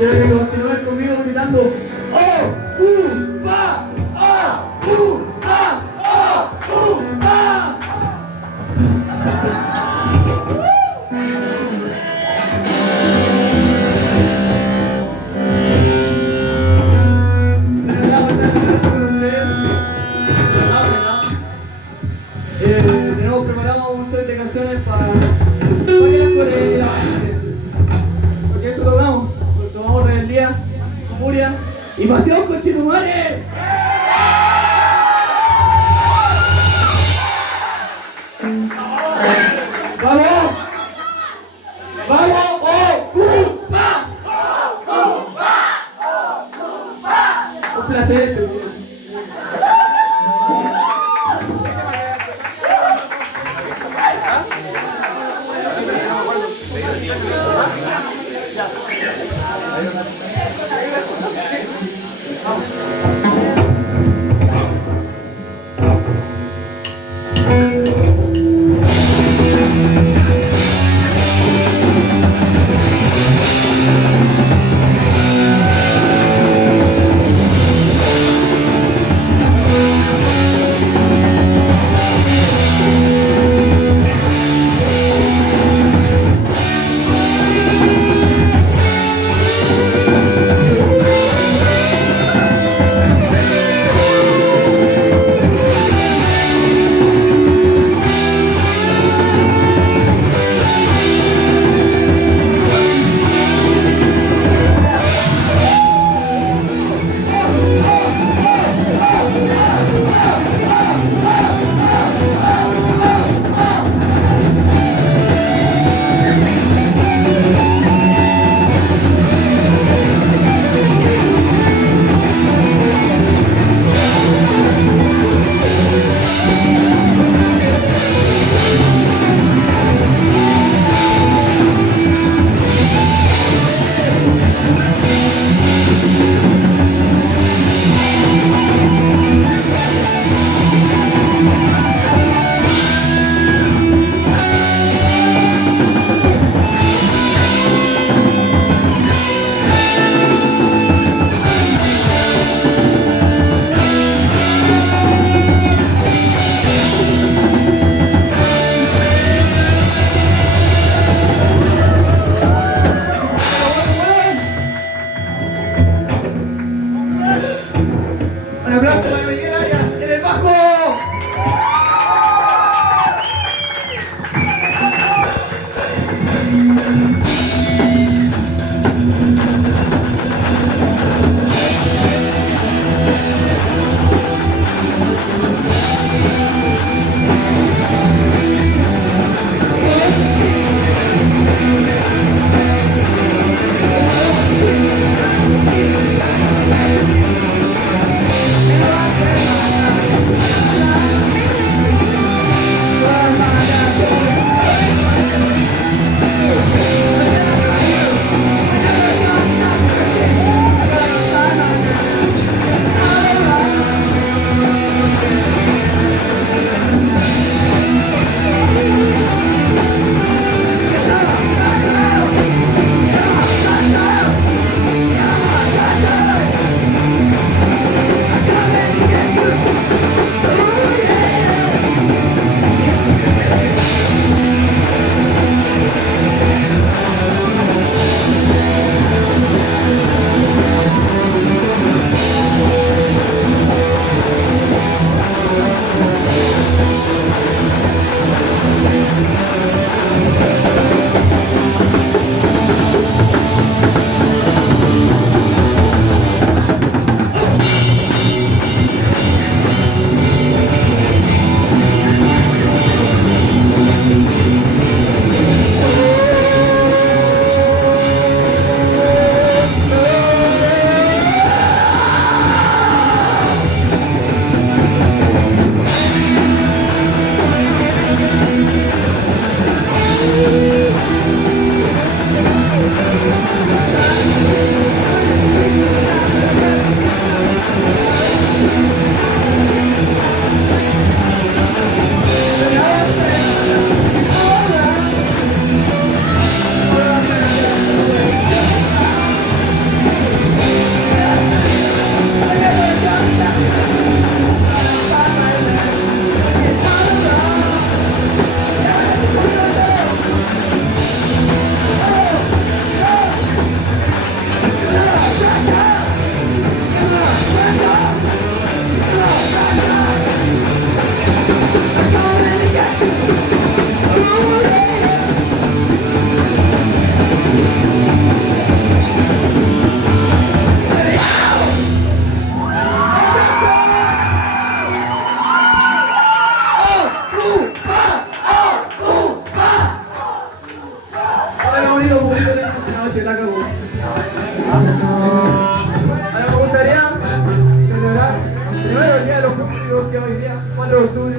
Quiero que continúen conmigo gritando ¡Ocupa! ¡Ocupa! ¡Ocupa! Tenemos preparado un set de canciones para que las coreen y la bailen. Porque eso tocamos rebeldía, furia y pasión, conchetumare. ¡Vamos! ¡Vamos! ¡Ocupa! ¡Ocupa! ¡Ocupa! Un placer. Un aplauso para Miguel Arias en el bajo. Ahora me gustaría celebrar primero el Día de los Músicos, que hoy día, 4 de octubre.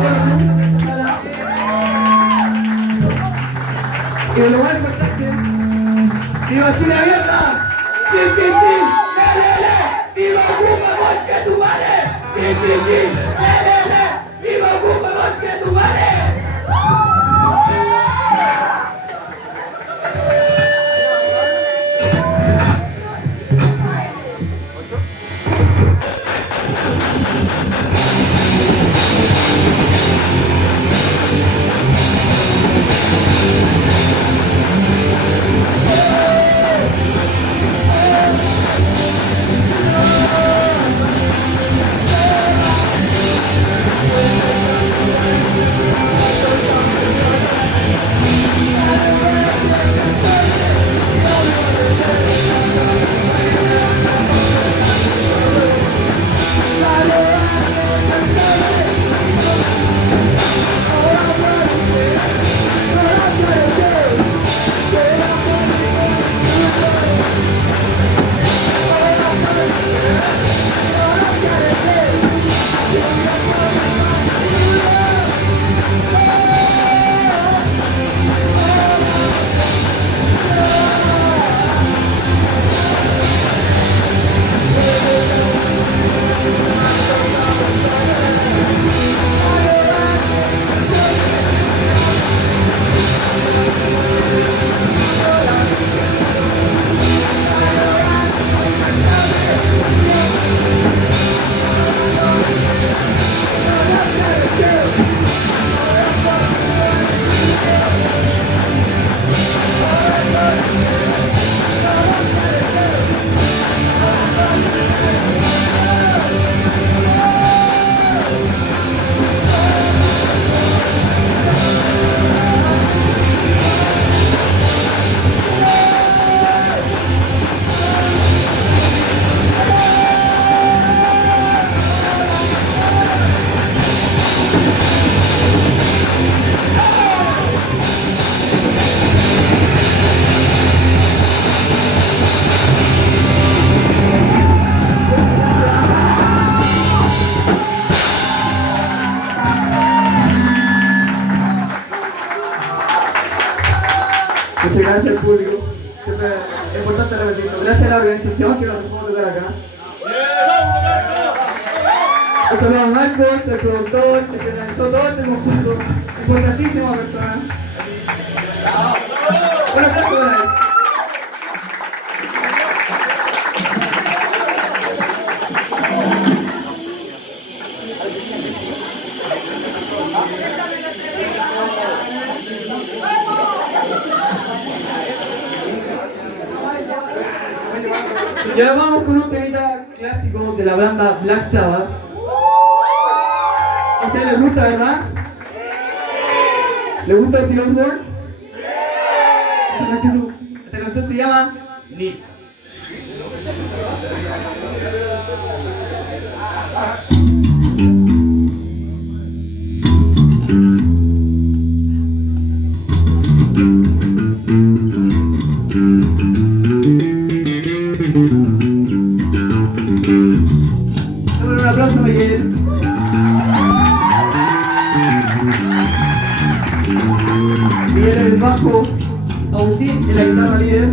Todos los músicos de esta sala. Y lo más importante, ¡viva Chile abierta! ¡Sí, sí, sí! ¡Lelele! ¡Viva Cuba, conche tu madre! ¡Sí, sí, sí! ¡Lelele! ¡Viva Cuba, conche tu madre! Muchas gracias al público. Siempre es importante repetirlo. Gracias a la organización que nos dejó tocar acá. Un saludo a Marcos, el productor, el que organizó todo este concurso. Importantísima persona. Un aplauso para él. Y ahora vamos con un temita clásico de la banda Black Sabbath. ¿A ustedes les gusta, verdad? ¿Les gusta Ozzy Osbourne? Esa es la actitud. Esta canción se llama Need. Un aplauso a Miguel. Miguel en el bajo, Agustín en la guitarra líder,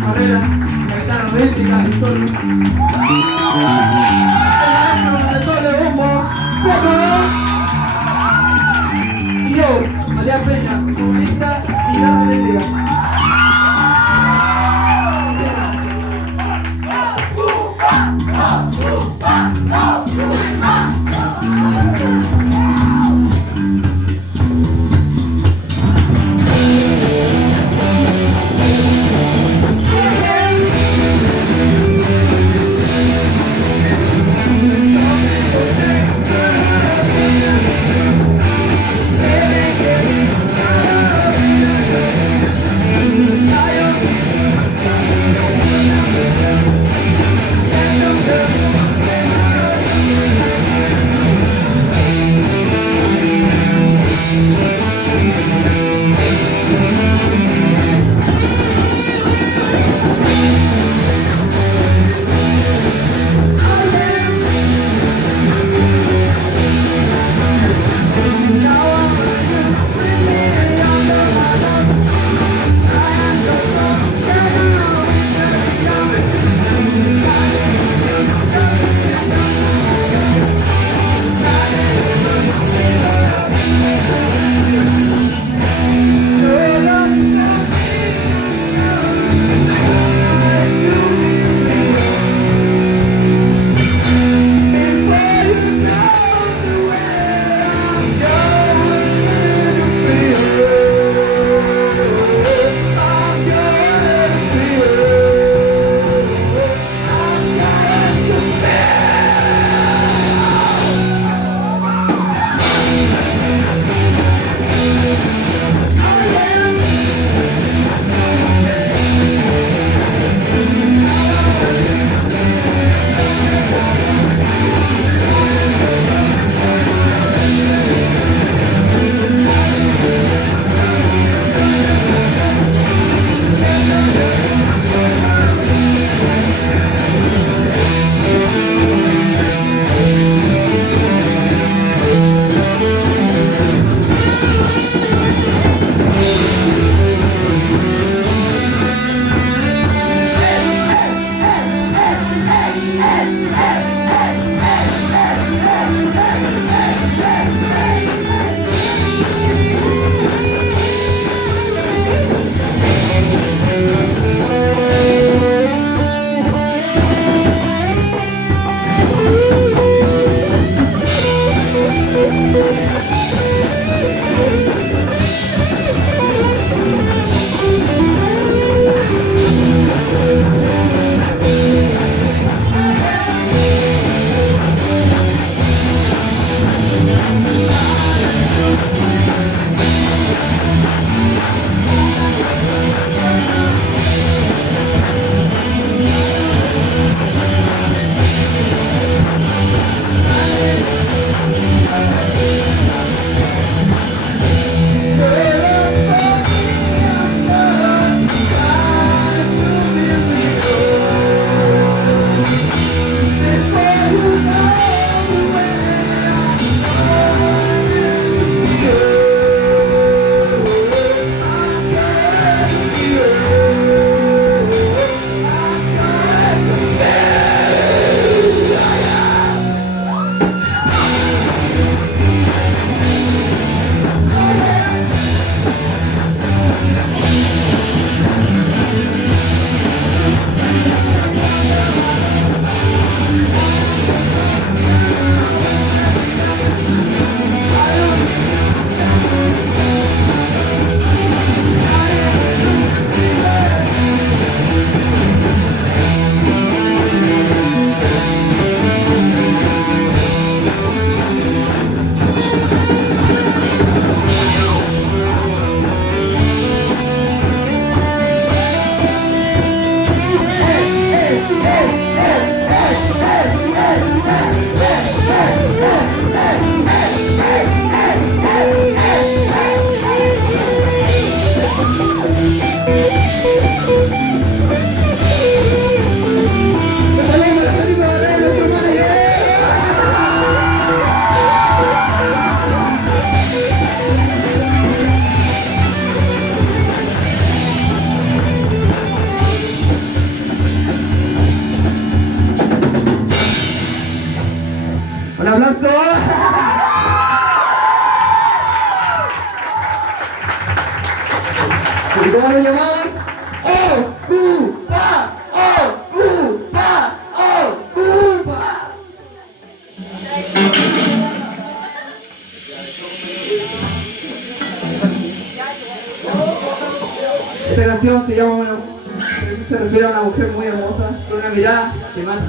Marrera en la guitarra rítmica y solo. ¿Y cómo lo llamamos? Ocupa, ocupa, ocupa. Esta canción se llama se refiere a una mujer muy hermosa, con una mirada que mata.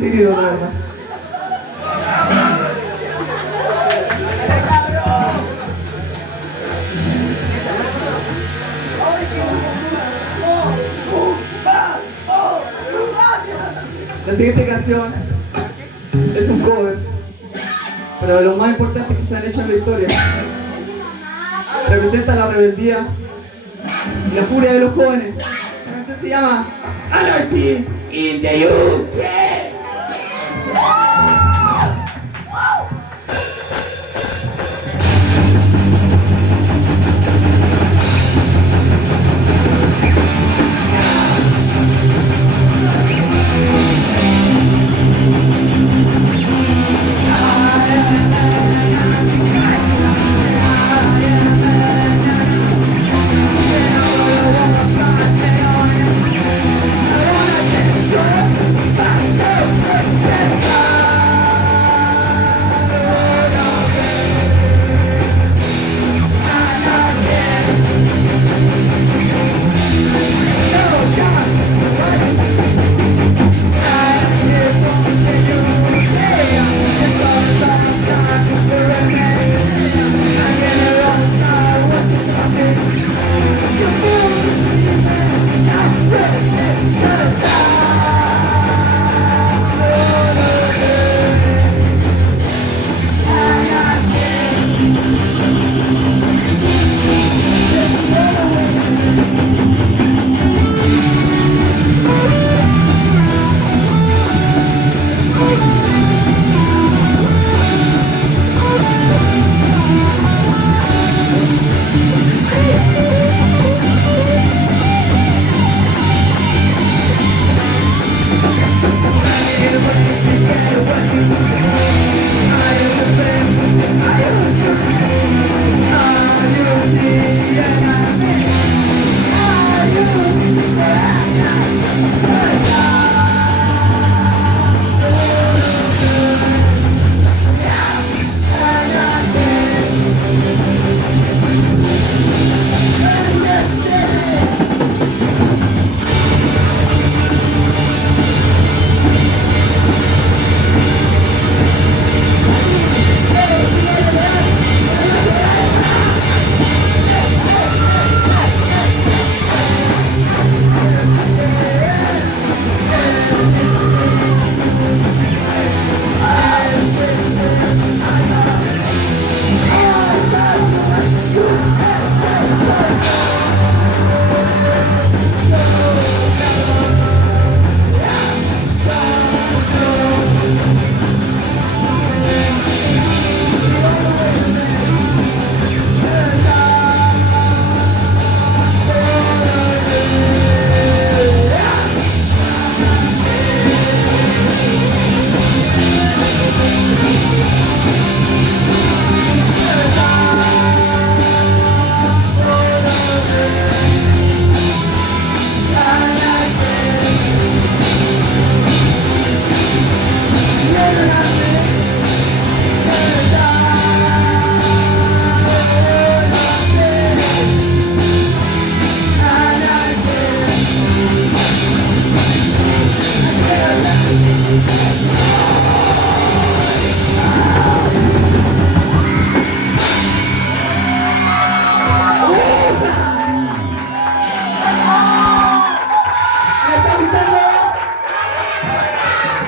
seguido, la verdad. La siguiente canción es un cover, pero de los más importantes que se han hecho en la historia. Representa la rebeldía y la furia de los jóvenes. La canción se llama Anarchy in the UK.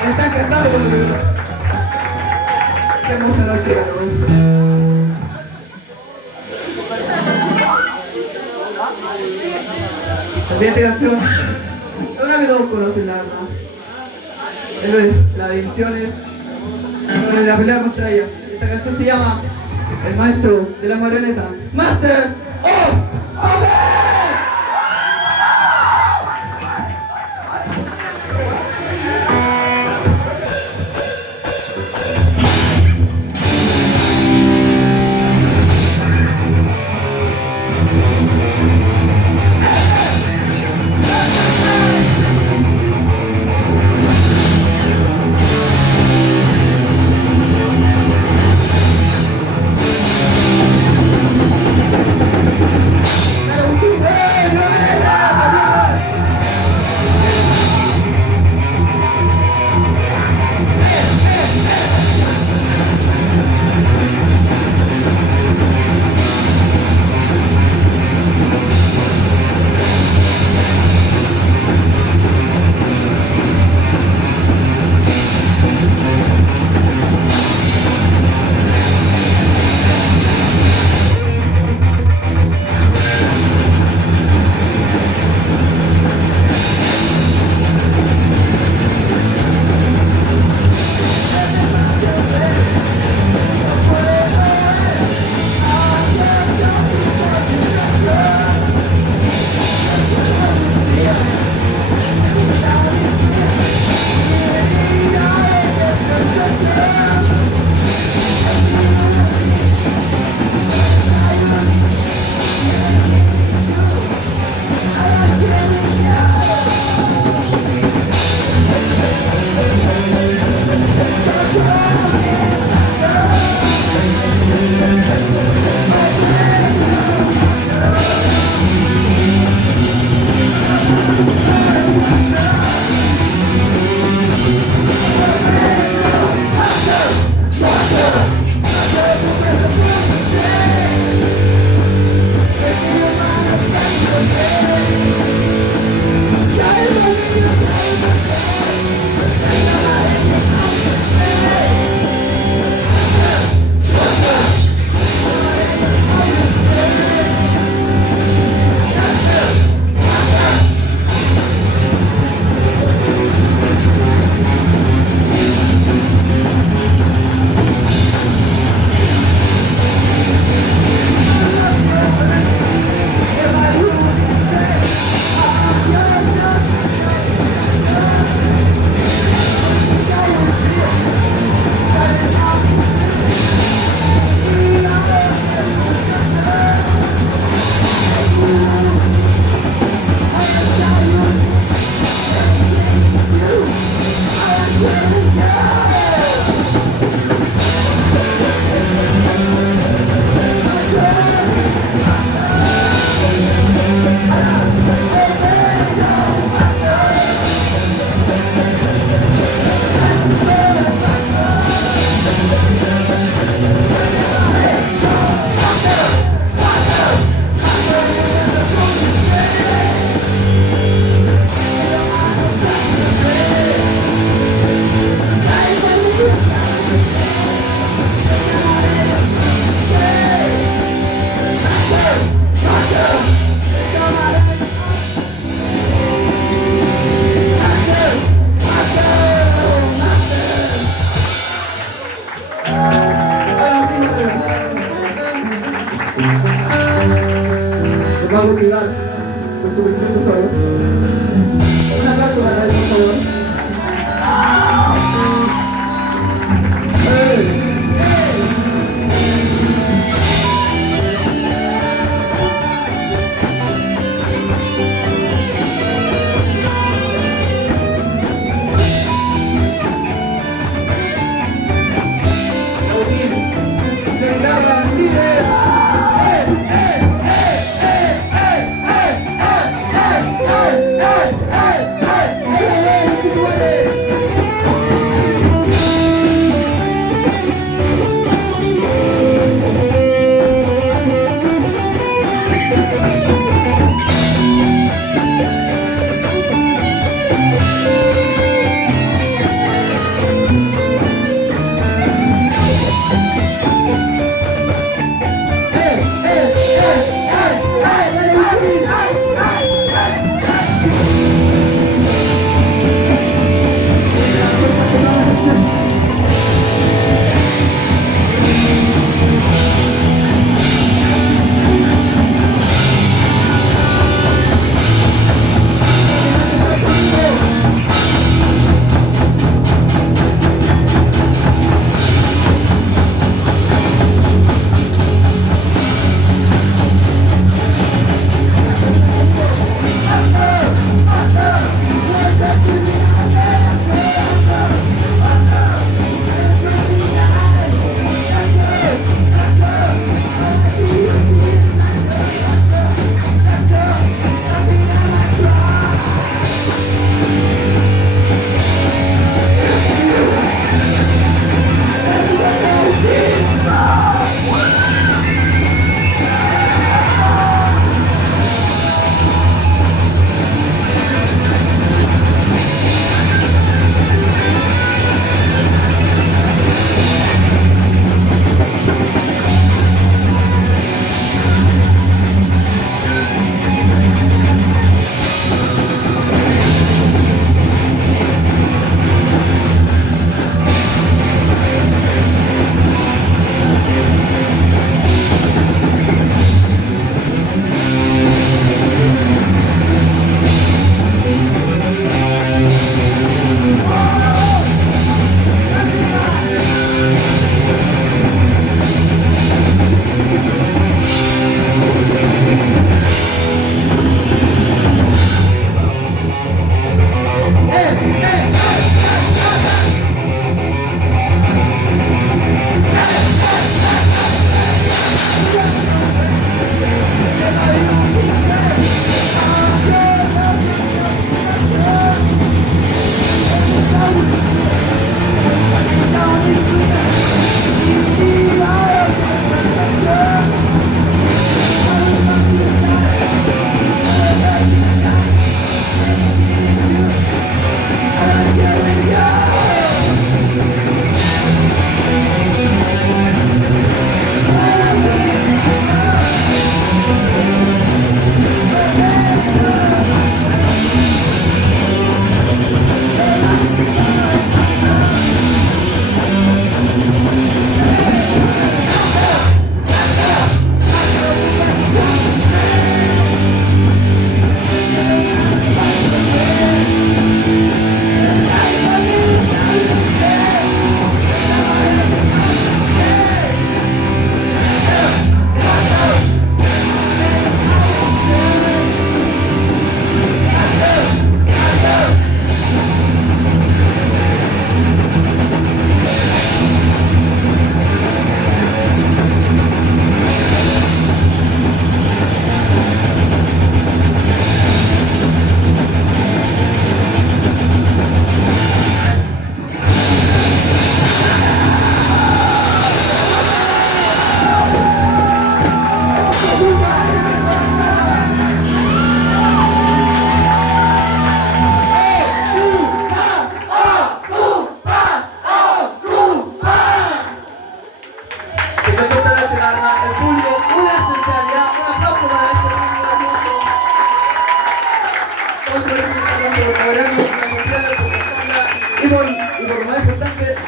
Me está encantando. Qué hermosa noche, la siguiente canción es una que todos conocen, la verdad. Es la de Divisiones sobre la pelea contra ellas. Esta canción se llama El Maestro de la Marioneta, Master of Puppets. Dale,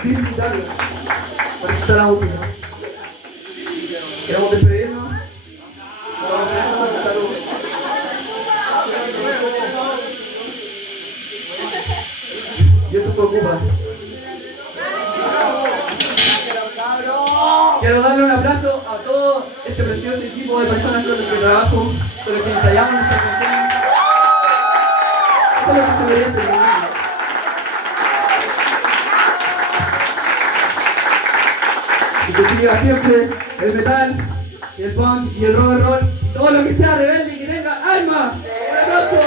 disfrutarlo. Por eso está la música. Queremos despedirnos. Vamos a empezar. Salud. Y esto fue Ocupa. Quiero darle un abrazo a todo este precioso equipo de personas con los que trabajo, con los que ensayamos nuestras canciones. Eso es lo que se debería hacer, ¿no? Y que siga siempre el metal, y el punk, y el rock and roll, y todo lo que sea rebelde y que tenga alma. ¡Un abrazo!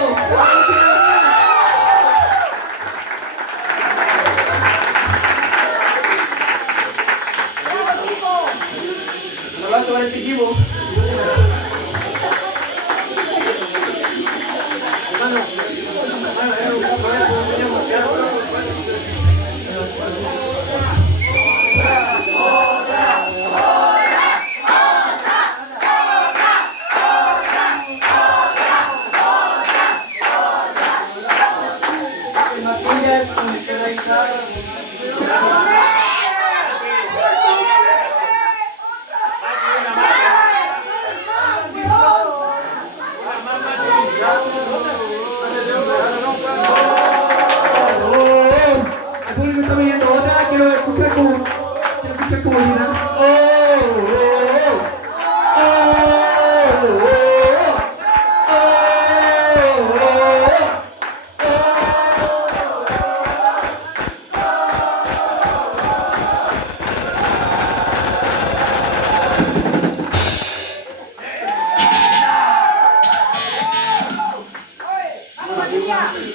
Un abrazo para este equipo. El público está pidiendo otra, quiero escuchar como Lina.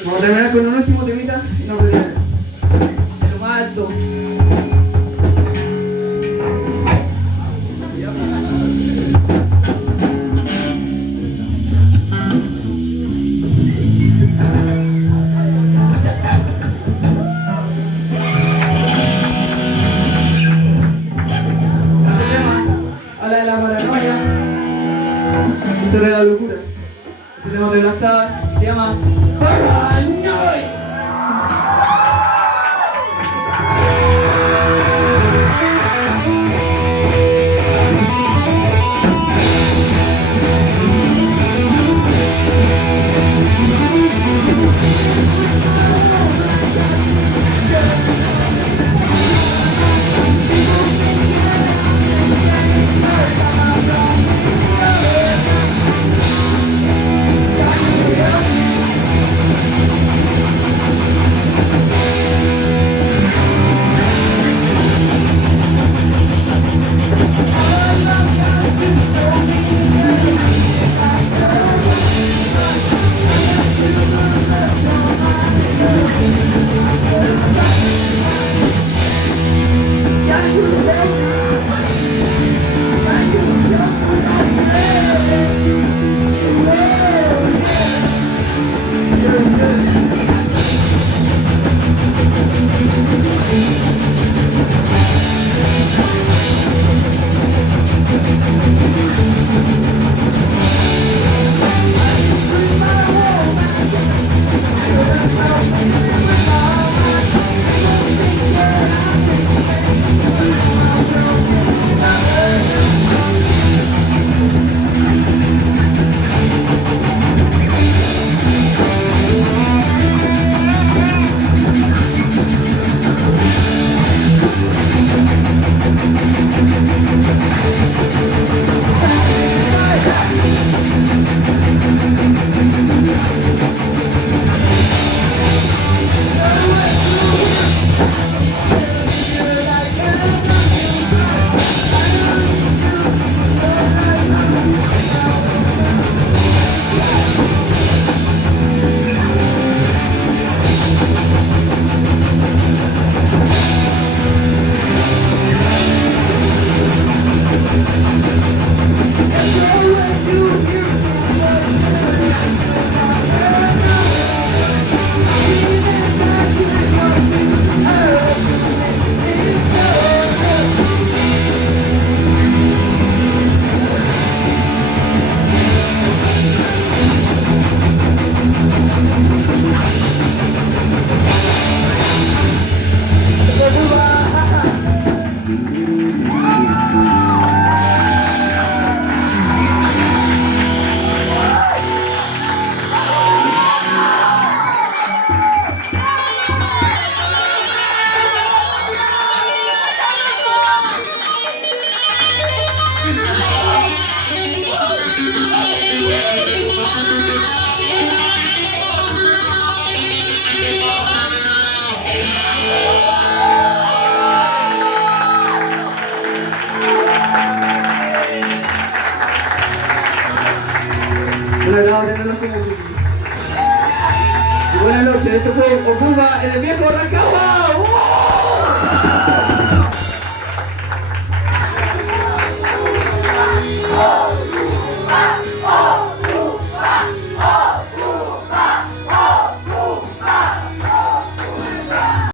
Vamos a terminar con un último temita y nos retiramos. En lo más alto. Este tema habla de la paranoia y sobre la locura. Este tema de lanzada se llama Paranoia. Un agrado tenerlos como público. Y buenas noches, esto fue Ocupa en el viejo Rancagua.